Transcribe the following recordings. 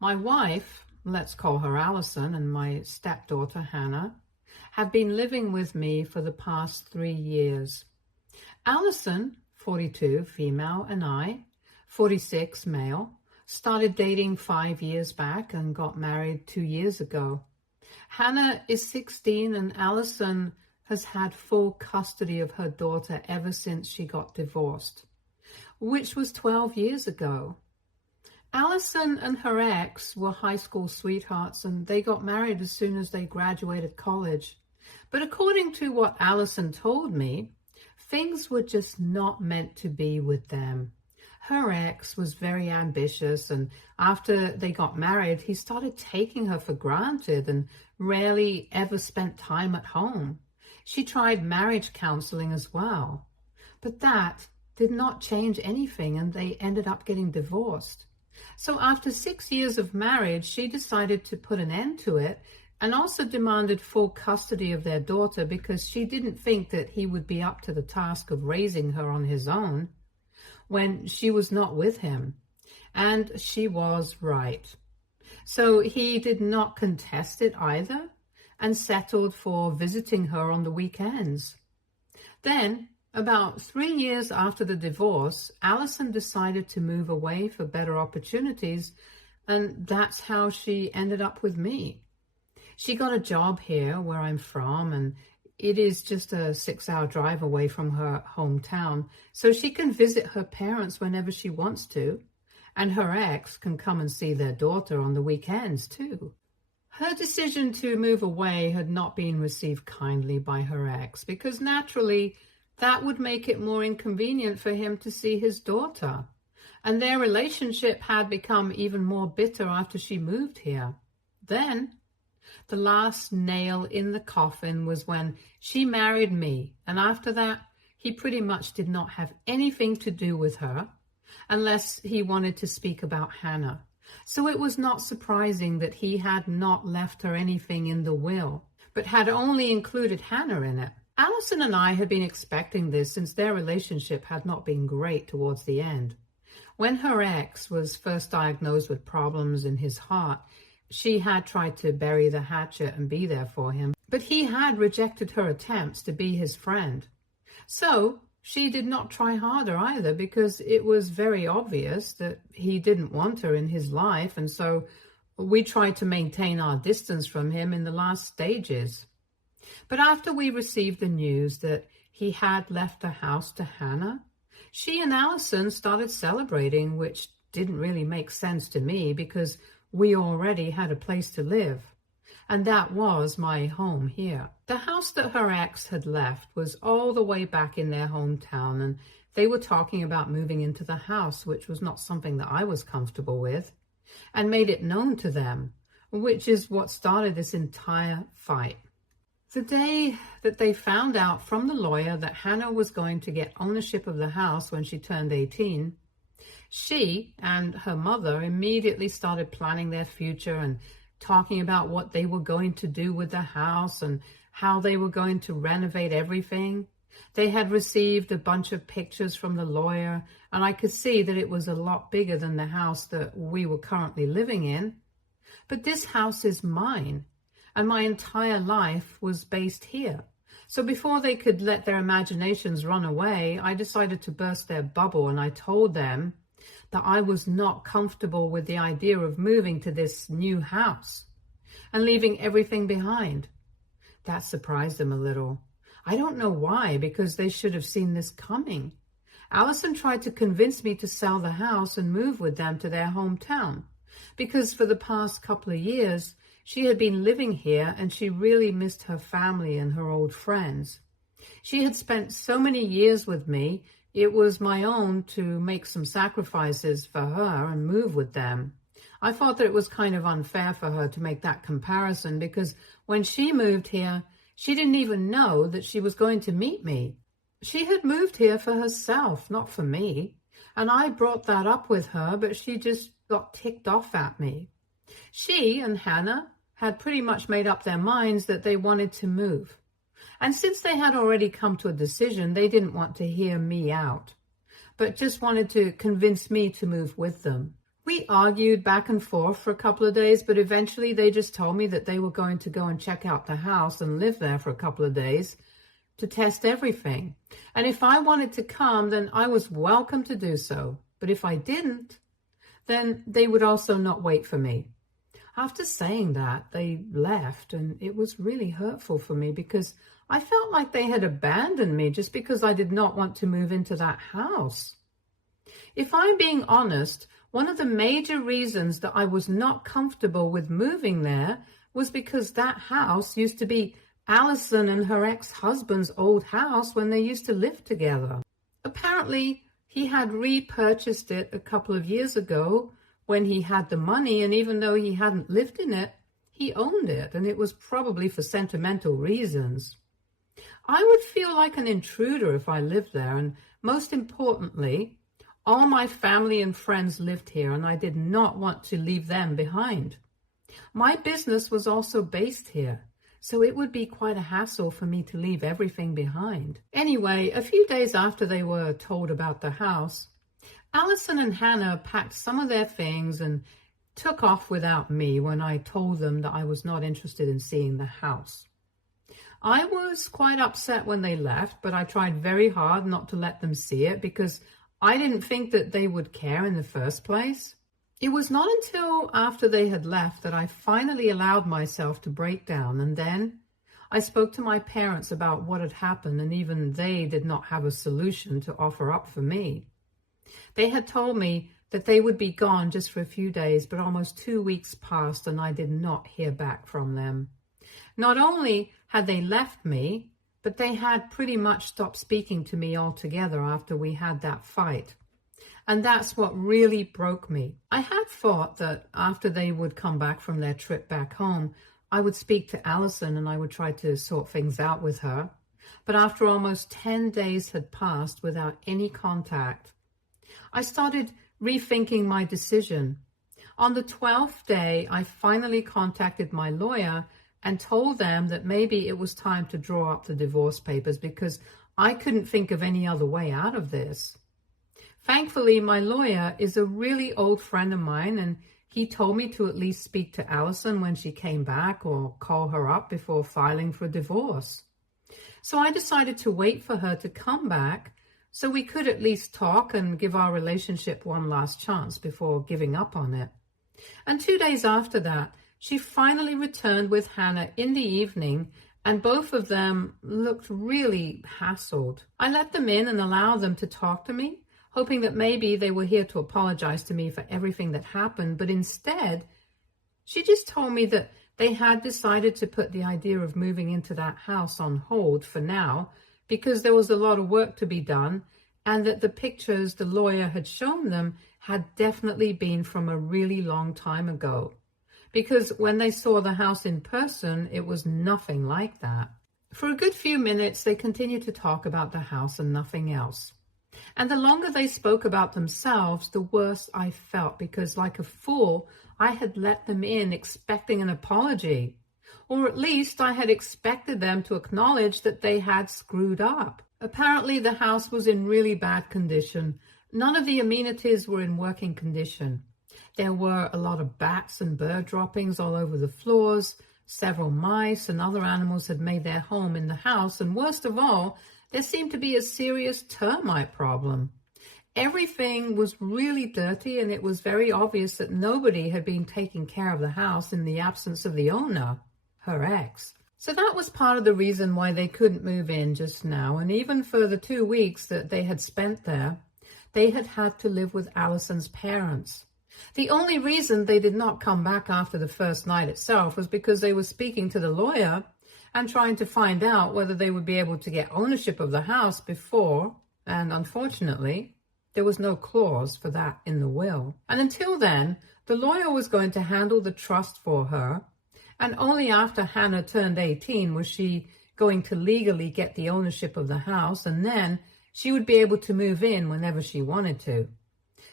My wife, let's call her Allison, and my stepdaughter Hannah, have been living with me for the past 3 years. Allison, 42, female, and I, 46, male, started dating 5 years back and got married 2 years ago. Hannah is 16 and Allison has had full custody of her daughter ever since she got divorced, which was 12 years ago. Allison and her ex were high school sweethearts and they got married as soon as they graduated college. But according to what Allison told me, things were just not meant to be with them. Her ex was very ambitious, and after they got married, he started taking her for granted and rarely ever spent time at home. She tried marriage counseling as well, but that did not change anything, and they ended up getting divorced. So after 6 years of marriage, she decided to put an end to it and also demanded full custody of their daughter because she didn't think that he would be up to the task of raising her on his own when she was not with him. And she was right. So he did not contest it either and settled for visiting her on the weekends. Then, about 3 years after the divorce, Allison decided to move away for better opportunities, and that's how she ended up with me. She got a job here where I'm from, and it is just a 6-hour drive away from her hometown, so she can visit her parents whenever she wants to, and her ex can come and see their daughter on the weekends too. Her decision to move away had not been received kindly by her ex because naturally that would make it more inconvenient for him to see his daughter, and their relationship had become even more bitter after she moved here. Then the last nail in the coffin was when she married me, and after that, he pretty much did not have anything to do with her unless he wanted to speak about Hannah. So it was not surprising that he had not left her anything in the will, but had only included Hannah in it. Allison and I had been expecting this since their relationship had not been great towards the end. When her ex was first diagnosed with problems in his heart, she had tried to bury the hatchet and be there for him, but he had rejected her attempts to be his friend. So she did not try harder either because it was very obvious that he didn't want her in his life, and so we tried to maintain our distance from him in the last stages. But after we received the news that he had left the house to Hannah, she and Allison started celebrating, which didn't really make sense to me because we already had a place to live, and that was my home here. The house that her ex had left was all the way back in their hometown, and they were talking about moving into the house, which was not something that I was comfortable with, and made it known to them, which is what started this entire fight. The day that they found out from the lawyer that Hannah was going to get ownership of the house when she turned 18, she and her mother immediately started planning their future and talking about what they were going to do with the house and how they were going to renovate everything. They had received a bunch of pictures from the lawyer, and I could see that it was a lot bigger than the house that we were currently living in. But this house is mine, and my entire life was based here. So before they could let their imaginations run away, I decided to burst their bubble, and I told them that I was not comfortable with the idea of moving to this new house and leaving everything behind. That surprised them a little. I don't know why, because they should have seen this coming. Allison tried to convince me to sell the house and move with them to their hometown, because for the past couple of years, she had been living here and she really missed her family and her old friends. She had spent so many years with me, it was my own to make some sacrifices for her and move with them. I thought that it was kind of unfair for her to make that comparison because when she moved here, she didn't even know that she was going to meet me. She had moved here for herself, not for me. And I brought that up with her, but she just got ticked off at me. She and Hannah had pretty much made up their minds that they wanted to move. And since they had already come to a decision, they didn't want to hear me out, but just wanted to convince me to move with them. We argued back and forth for a couple of days, but eventually they just told me that they were going to go and check out the house and live there for a couple of days to test everything. And if I wanted to come, then I was welcome to do so. But if I didn't, then they would also not wait for me. After saying that, they left, and it was really hurtful for me because I felt like they had abandoned me just because I did not want to move into that house. If I'm being honest, one of the major reasons that I was not comfortable with moving there was because that house used to be Allison and her ex-husband's old house when they used to live together. Apparently, he had repurchased it a couple of years ago when he had the money, and even though he hadn't lived in it, he owned it, and it was probably for sentimental reasons. I would feel like an intruder if I lived there, and most importantly, all my family and friends lived here, and I did not want to leave them behind. My business was also based here, so it would be quite a hassle for me to leave everything behind. Anyway, a few days after they were told about the house, Allison and Hannah packed some of their things and took off without me when I told them that I was not interested in seeing the house. I was quite upset when they left, but I tried very hard not to let them see it because I didn't think that they would care in the first place. It was not until after they had left that I finally allowed myself to break down, and then I spoke to my parents about what had happened, and even they did not have a solution to offer up for me. They had told me that they would be gone just for a few days, but almost 2 weeks passed and I did not hear back from them. Not only had they left me, but they had pretty much stopped speaking to me altogether after we had that fight. And that's what really broke me. I had thought that after they would come back from their trip back home, I would speak to Allison and I would try to sort things out with her. But after almost 10 days had passed without any contact, I started rethinking my decision. On the 12th day, I finally contacted my lawyer and told them that maybe it was time to draw up the divorce papers because I couldn't think of any other way out of this. Thankfully, my lawyer is a really old friend of mine, and he told me to at least speak to Allison when she came back or call her up before filing for divorce. So I decided to wait for her to come back so we could at least talk and give our relationship one last chance before giving up on it. And 2 days after that, she finally returned with Hannah in the evening, and both of them looked really hassled. I let them in and allowed them to talk to me, hoping that maybe they were here to apologize to me for everything that happened, but instead, she just told me that they had decided to put the idea of moving into that house on hold for now because there was a lot of work to be done, and that the pictures the lawyer had shown them had definitely been from a really long time ago. Because when they saw the house in person, it was nothing like that. For a good few minutes, they continued to talk about the house and nothing else. And the longer they spoke about themselves, the worse I felt because, like a fool, I had let them in expecting an apology. Or at least I had expected them to acknowledge that they had screwed up. Apparently, the house was in really bad condition. None of the amenities were in working condition. There were a lot of bats and bird droppings all over the floors. Several mice and other animals had made their home in the house, and worst of all, there seemed to be a serious termite problem. Everything was really dirty, and it was very obvious that nobody had been taking care of the house in the absence of the owner, her ex. So that was part of the reason why they couldn't move in just now, and even for the 2 weeks that they had spent there, they had had to live with Allison's parents. The only reason they did not come back after the first night itself was because they were speaking to the lawyer and trying to find out whether they would be able to get ownership of the house before, and unfortunately, there was no clause for that in the will. And until then, the lawyer was going to handle the trust for her, and only after Hannah turned 18 was she going to legally get the ownership of the house, and then she would be able to move in whenever she wanted to.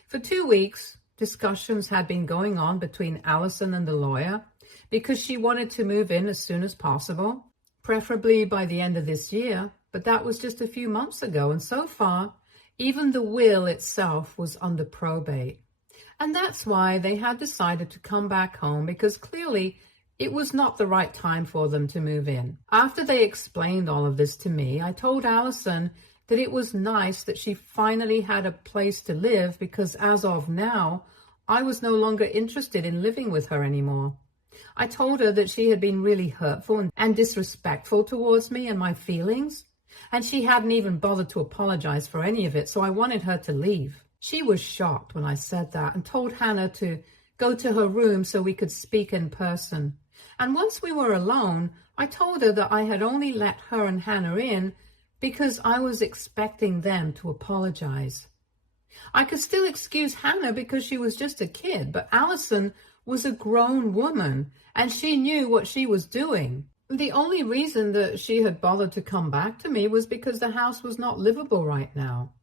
For 2 weeks, discussions had been going on between Allison and the lawyer because she wanted to move in as soon as possible, preferably by the end of this year, but that was just a few months ago, and so far, even the will itself was under probate. And that's why they had decided to come back home, because clearly it was not the right time for them to move in. After they explained all of this to me, I told Allison that it was nice that she finally had a place to live, because as of now, I was no longer interested in living with her anymore. I told her that she had been really hurtful and disrespectful towards me and my feelings, and she hadn't even bothered to apologize for any of it, so I wanted her to leave. She was shocked when I said that and told Hannah to go to her room so we could speak in person. And once we were alone, I told her that I had only let her and Hannah in because I was expecting them to apologize. I could still excuse Hannah because she was just a kid, but Allison was a grown woman and she knew what she was doing. The only reason that she had bothered to come back to me was because the house was not livable right now.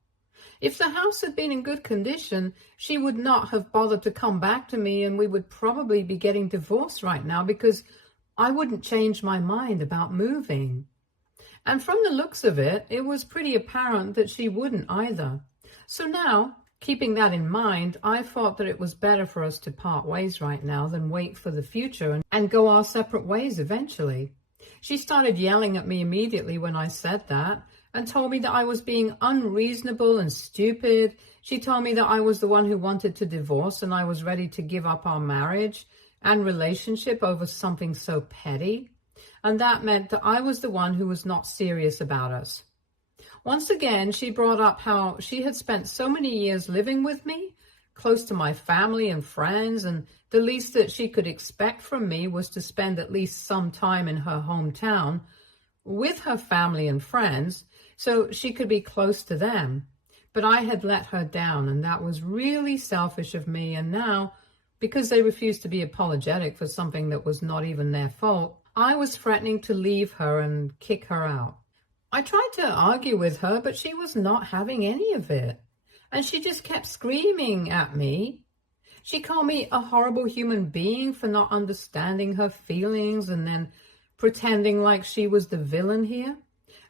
If the house had been in good condition, she would not have bothered to come back to me, and we would probably be getting divorced right now because I wouldn't change my mind about moving. And from the looks of it, it was pretty apparent that she wouldn't either. So now, keeping that in mind, I thought that it was better for us to part ways right now than wait for the future and go our separate ways eventually. She started yelling at me immediately when I said that, and told me that I was being unreasonable and stupid. She told me that I was the one who wanted to divorce and I was ready to give up our marriage and relationship over something so petty. And that meant that I was the one who was not serious about us. Once again, she brought up how she had spent so many years living with me, close to my family and friends, and the least that she could expect from me was to spend at least some time in her hometown with her family and friends, so she could be close to them. But I had let her down, and that was really selfish of me. And now, because they refused to be apologetic for something that was not even their fault, I was threatening to leave her and kick her out. I tried to argue with her, but she was not having any of it. And she just kept screaming at me. She called me a horrible human being for not understanding her feelings and then pretending like she was the villain here.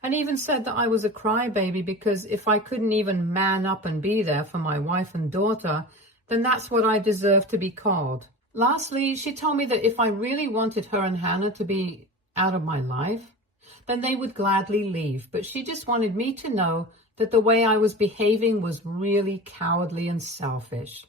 And even said that I was a crybaby because if I couldn't even man up and be there for my wife and daughter, then that's what I deserved to be called. Lastly, she told me that if I really wanted her and Hannah to be out of my life, then they would gladly leave. But she just wanted me to know that the way I was behaving was really cowardly and selfish.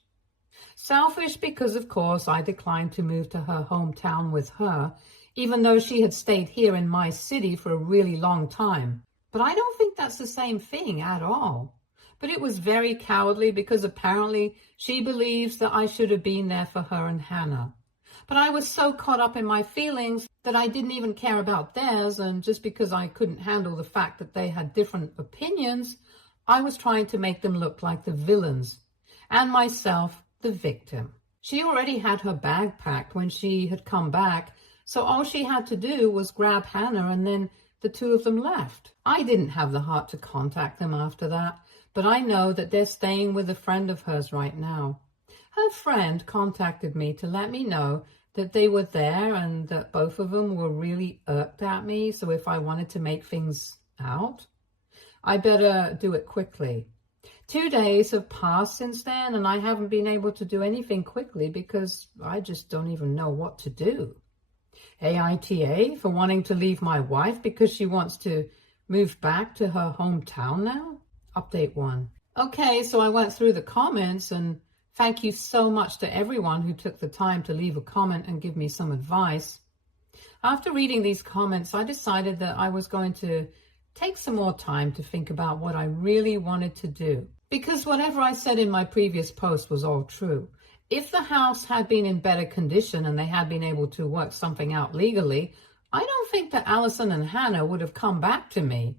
Selfish because, of course, I declined to move to her hometown with her, even though she had stayed here in my city for a really long time. But I don't think that's the same thing at all. But it was very cowardly because apparently she believes that I should have been there for her and Hannah. But I was so caught up in my feelings that I didn't even care about theirs, and just because I couldn't handle the fact that they had different opinions, I was trying to make them look like the villains, and myself the victim. She already had her bag packed when she had come back, so all she had to do was grab Hannah, and then the two of them left. I didn't have the heart to contact them after that, but I know that they're staying with a friend of hers right now. Her friend contacted me to let me know that they were there and that both of them were really irked at me, so if I wanted to make things out, I better do it quickly. 2 days have passed since then, and I haven't been able to do anything quickly because I just don't even know what to do. AITA for wanting to leave my wife because she wants to move back to her hometown now? Update 1. Okay, so I went through the comments, and thank you so much to everyone who took the time to leave a comment and give me some advice. After reading these comments, I decided that I was going to take some more time to think about what I really wanted to do. Because whatever I said in my previous post was all true. If the house had been in better condition and they had been able to work something out legally, I don't think that Allison and Hannah would have come back to me.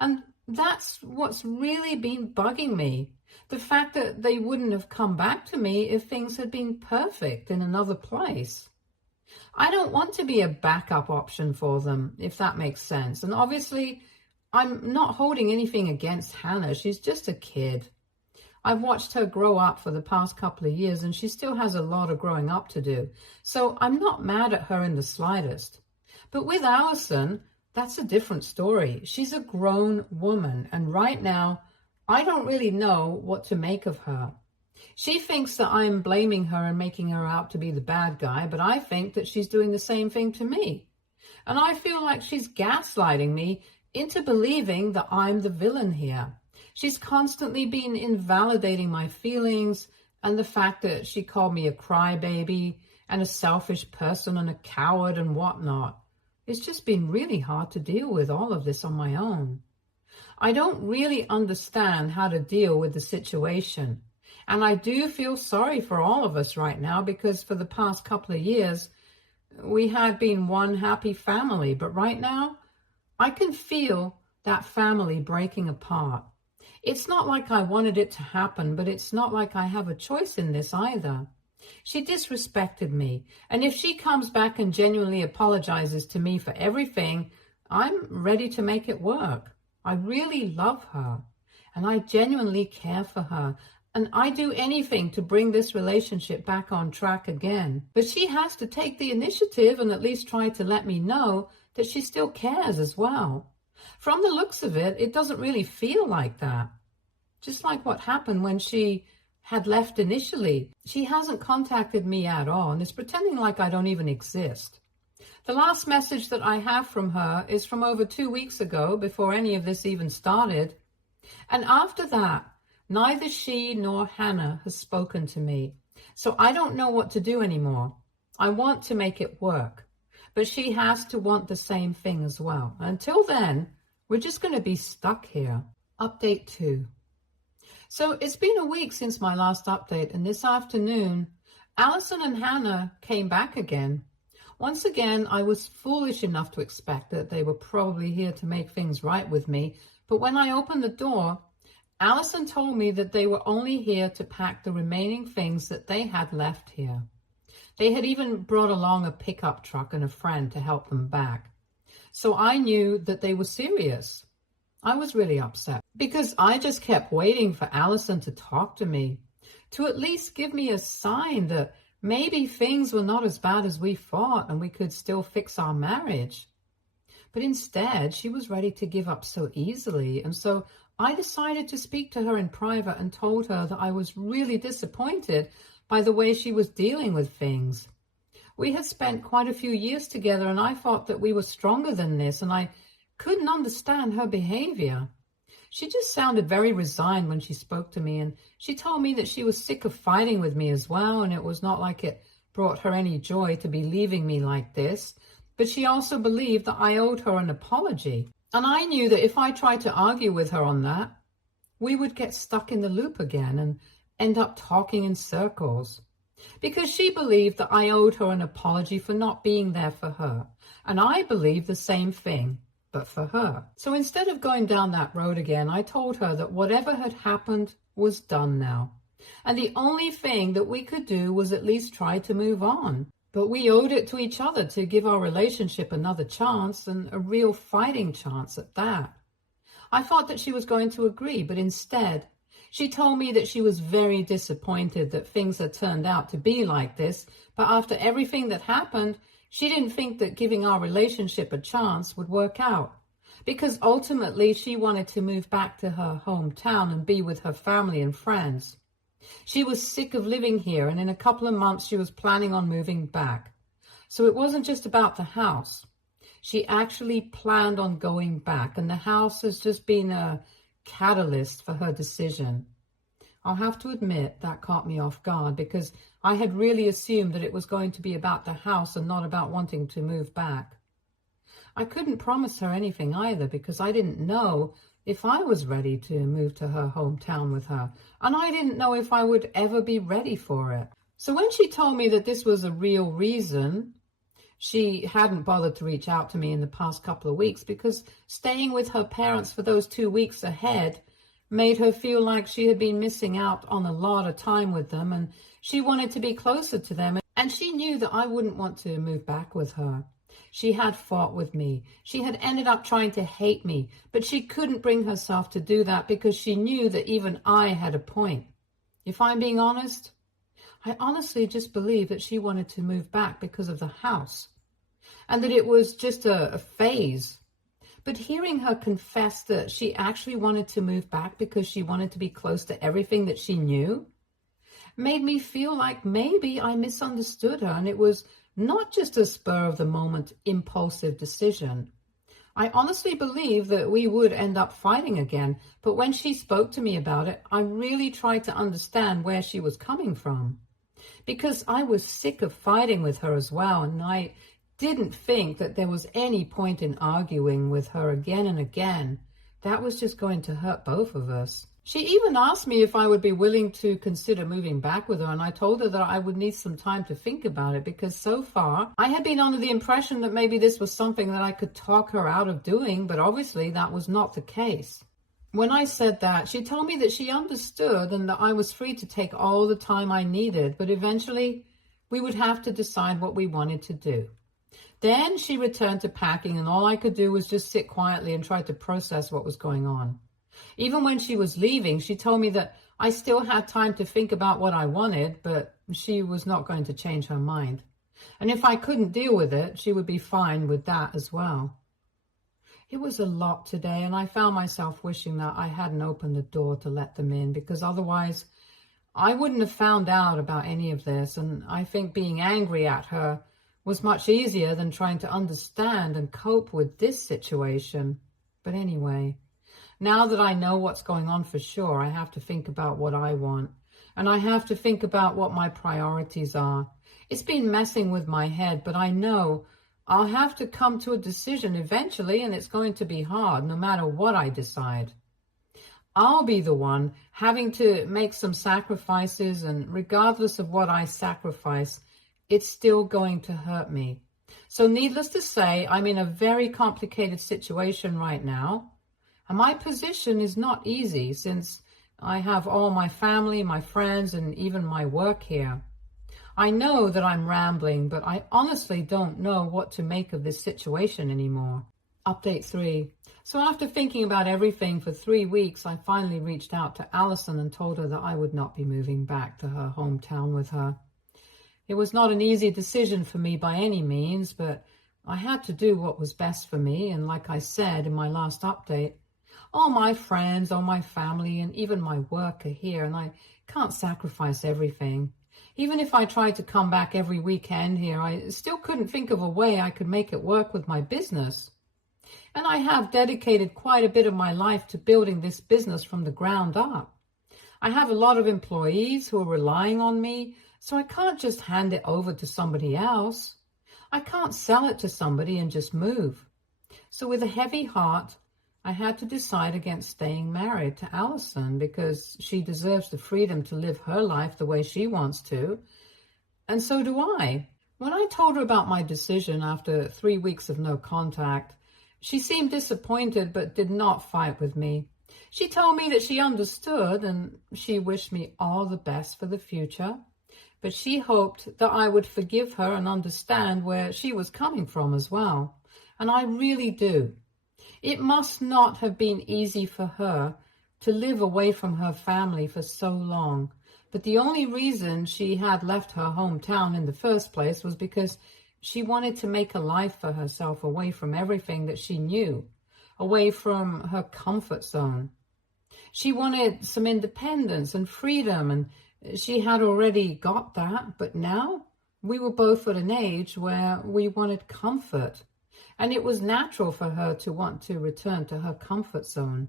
And that's what's really been bugging me. The fact that they wouldn't have come back to me if things had been perfect in another place. I don't want to be a backup option for them, if that makes sense. And obviously, I'm not holding anything against Hannah. She's just a kid. I've watched her grow up for the past couple of years, and she still has a lot of growing up to do. So I'm not mad at her in the slightest. But with Allison, that's a different story. She's a grown woman, and right now, I don't really know what to make of her. She thinks that I'm blaming her and making her out to be the bad guy, but I think that she's doing the same thing to me. And I feel like she's gaslighting me into believing that I'm the villain here. She's constantly been invalidating my feelings and the fact that she called me a crybaby and a selfish person and a coward and whatnot. It's just been really hard to deal with all of this on my own. I don't really understand how to deal with the situation. And I do feel sorry for all of us right now because for the past couple of years, we had been one happy family. But right now, I can feel that family breaking apart. It's not like I wanted it to happen, but it's not like I have a choice in this either. She disrespected me. And if she comes back and genuinely apologizes to me for everything, I'm ready to make it work. I really love her. And I genuinely care for her. And I'd do anything to bring this relationship back on track again. But she has to take the initiative and at least try to let me know that she still cares as well. From the looks of it, it doesn't really feel like that. Just like what happened when she had left initially. She hasn't contacted me at all and is pretending like I don't even exist. The last message that I have from her is from over 2 weeks ago, before any of this even started. And after that, neither she nor Hannah has spoken to me. So I don't know what to do anymore. I want to make it work. But she has to want the same thing as well. Until then, we're just going to be stuck here. Update 2. So it's been a week since my last update, and this afternoon, Allison and Hannah came back again. Once again, I was foolish enough to expect that they were probably here to make things right with me. But when I opened the door, Allison told me that they were only here to pack the remaining things that they had left here. They had even brought along a pickup truck and a friend to help them back. So I knew that they were serious. I was really upset because I just kept waiting for Allison to talk to me, to at least give me a sign that maybe things were not as bad as we thought and we could still fix our marriage. But instead, she was ready to give up so easily. And so I decided to speak to her in private and told her that I was really disappointed by the way she was dealing with things. We had spent quite a few years together and I thought that we were stronger than this, and I couldn't understand her behavior. She just sounded very resigned when she spoke to me, and she told me that she was sick of fighting with me as well, and it was not like it brought her any joy to be leaving me like this. But she also believed that I owed her an apology. And I knew that if I tried to argue with her on that, we would get stuck in the loop again and end up talking in circles. Because she believed that I owed her an apology for not being there for her. And I believed the same thing, but for her. So instead of going down that road again, I told her that whatever had happened was done now. And the only thing that we could do was at least try to move on. But we owed it to each other to give our relationship another chance, and a real fighting chance at that. I thought that she was going to agree, but instead, she told me that she was very disappointed that things had turned out to be like this, but after everything that happened, she didn't think that giving our relationship a chance would work out. Because ultimately, she wanted to move back to her hometown and be with her family and friends. She was sick of living here, and in a couple of months she was planning on moving back. So it wasn't just about the house. She actually planned on going back, and the house has just been a catalyst for her decision. I'll have to admit that caught me off guard because I had really assumed that it was going to be about the house and not about wanting to move back. I couldn't promise her anything either because I didn't know if I was ready to move to her hometown with her, and I didn't know if I would ever be ready for it. So when she told me that this was a real reason, she hadn't bothered to reach out to me in the past couple of weeks because staying with her parents for those 2 weeks ahead made her feel like she had been missing out on a lot of time with them, and she wanted to be closer to them, and she knew that I wouldn't want to move back with her. She had fought with me. She had ended up trying to hate me, but she couldn't bring herself to do that because she knew that even I had a point. If I'm being honest, I honestly just believe that she wanted to move back because of the house and that it was just a phase. But hearing her confess that she actually wanted to move back because she wanted to be close to everything that she knew, made me feel like maybe I misunderstood her and it was not just a spur of the moment impulsive decision. I honestly believe that we would end up fighting again, but when she spoke to me about it, I really tried to understand where she was coming from. Because I was sick of fighting with her as well, and I didn't think that there was any point in arguing with her again and again. That was just going to hurt both of us. She even asked me if I would be willing to consider moving back with her, and I told her that I would need some time to think about it because so far I had been under the impression that maybe this was something that I could talk her out of doing, but obviously that was not the case. When I said that, she told me that she understood and that I was free to take all the time I needed, but eventually we would have to decide what we wanted to do. Then she returned to packing, and all I could do was just sit quietly and try to process what was going on. Even when she was leaving, she told me that I still had time to think about what I wanted, but she was not going to change her mind. And if I couldn't deal with it, she would be fine with that as well. It was a lot today, and I found myself wishing that I hadn't opened the door to let them in, because otherwise I wouldn't have found out about any of this, and I think being angry at her was much easier than trying to understand and cope with this situation. But anyway, now that I know what's going on for sure, I have to think about what I want, and I have to think about what my priorities are. It's been messing with my head, but I know I'll have to come to a decision eventually, and it's going to be hard no matter what I decide. I'll be the one having to make some sacrifices, and regardless of what I sacrifice, it's still going to hurt me. So needless to say, I'm in a very complicated situation right now. And my position is not easy since I have all my family, my friends, and even my work here. I know that I'm rambling, but I honestly don't know what to make of this situation anymore. Update 3. So after thinking about everything for 3 weeks, I finally reached out to Allison and told her that I would not be moving back to her hometown with her. It was not an easy decision for me by any means, but I had to do what was best for me, and like I said in my last update, all my friends, all my family, and even my work are here, and I can't sacrifice everything. Even if I tried to come back every weekend here, I still couldn't think of a way I could make it work with my business. And I have dedicated quite a bit of my life to building this business from the ground up. I have a lot of employees who are relying on me, so I can't just hand it over to somebody else. I can't sell it to somebody and just move. So with a heavy heart, I had to decide against staying married to Allison because she deserves the freedom to live her life the way she wants to, and so do I. When I told her about my decision after 3 weeks of no contact, she seemed disappointed but did not fight with me. She told me that she understood and she wished me all the best for the future, but she hoped that I would forgive her and understand where she was coming from as well, and I really do. It must not have been easy for her to live away from her family for so long, but the only reason she had left her hometown in the first place was because she wanted to make a life for herself away from everything that she knew, away from her comfort zone. She wanted some independence and freedom, and she had already got that, but now we were both at an age where we wanted comfort. And it was natural for her to want to return to her comfort zone.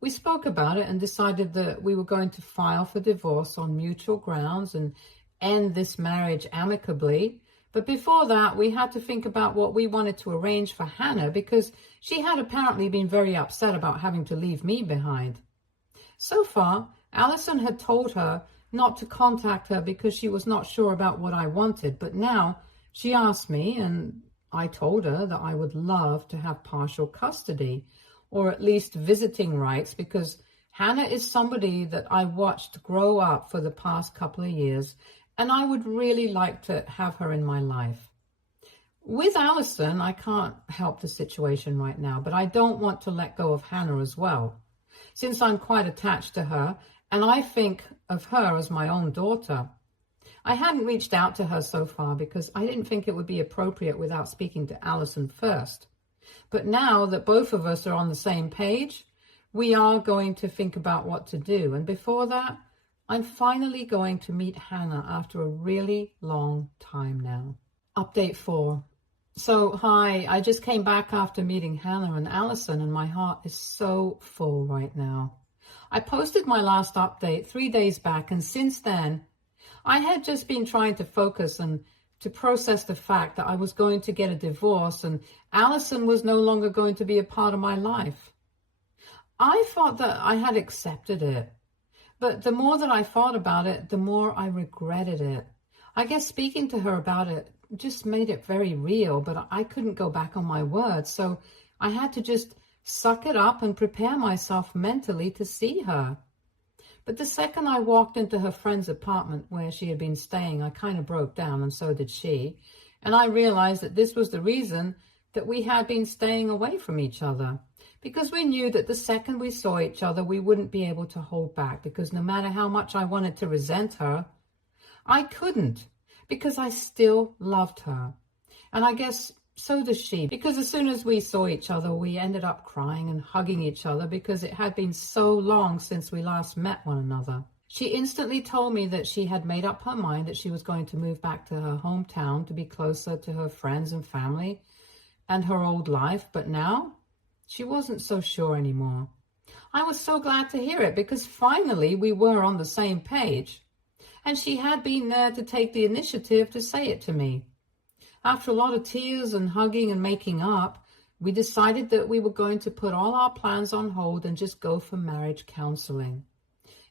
We spoke about it and decided that we were going to file for divorce on mutual grounds and end this marriage amicably. But before that, we had to think about what we wanted to arrange for Hannah because she had apparently been very upset about having to leave me behind. So far, Allison had told her not to contact her because she was not sure about what I wanted, but now she asked me, and I told her that I would love to have partial custody, or at least visiting rights, because Hannah is somebody that I watched grow up for the past couple of years, and I would really like to have her in my life. With Allison, I can't help the situation right now, but I don't want to let go of Hannah as well, since I'm quite attached to her, and I think of her as my own daughter. I hadn't reached out to her so far because I didn't think it would be appropriate without speaking to Allison first. But now that both of us are on the same page, we are going to think about what to do. And before that, I'm finally going to meet Hannah after a really long time now. Update 4. So, hi, I just came back after meeting Hannah and Allison, and my heart is so full right now. I posted my last update 3 days back, and since then, I had just been trying to focus and to process the fact that I was going to get a divorce and Allison was no longer going to be a part of my life. I thought that I had accepted it, but the more that I thought about it, the more I regretted it. I guess speaking to her about it just made it very real, but I couldn't go back on my word, so I had to just suck it up and prepare myself mentally to see her. But the second I walked into her friend's apartment where she had been staying, I kind of broke down, and so did she. And I realized that this was the reason that we had been staying away from each other. Because we knew that the second we saw each other, we wouldn't be able to hold back. Because no matter how much I wanted to resent her, I couldn't. Because I still loved her. And I guess so does she, because as soon as we saw each other, we ended up crying and hugging each other because it had been so long since we last met one another. She instantly told me that she had made up her mind that she was going to move back to her hometown to be closer to her friends and family and her old life, but now she wasn't so sure anymore. I was so glad to hear it because finally we were on the same page, and she had been there to take the initiative to say it to me. After a lot of tears and hugging and making up, we decided that we were going to put all our plans on hold and just go for marriage counseling.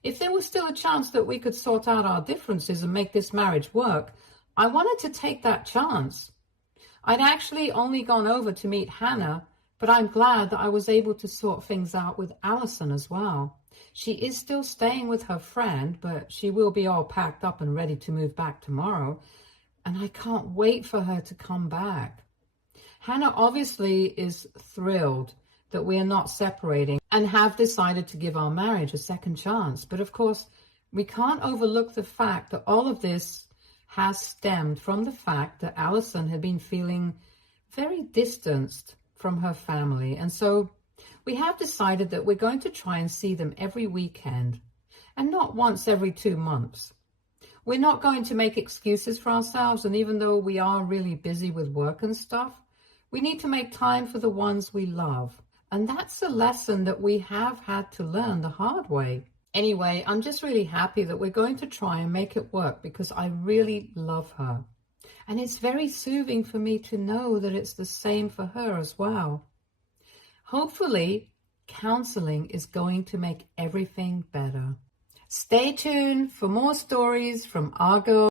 If there was still a chance that we could sort out our differences and make this marriage work, I wanted to take that chance. I'd actually only gone over to meet Hannah, but I'm glad that I was able to sort things out with Allison as well. She is still staying with her friend, but she will be all packed up and ready to move back tomorrow. And I can't wait for her to come back. Hannah obviously is thrilled that we are not separating and have decided to give our marriage a second chance. But of course, we can't overlook the fact that all of this has stemmed from the fact that Allison had been feeling very distanced from her family. And so we have decided that we're going to try and see them every weekend and not once every 2 months. We're not going to make excuses for ourselves, and even though we are really busy with work and stuff, we need to make time for the ones we love. And that's a lesson that we have had to learn the hard way. Anyway, I'm just really happy that we're going to try and make it work because I really love her. And it's very soothing for me to know that it's the same for her as well. Hopefully, counseling is going to make everything better. Stay tuned for more stories from our girl.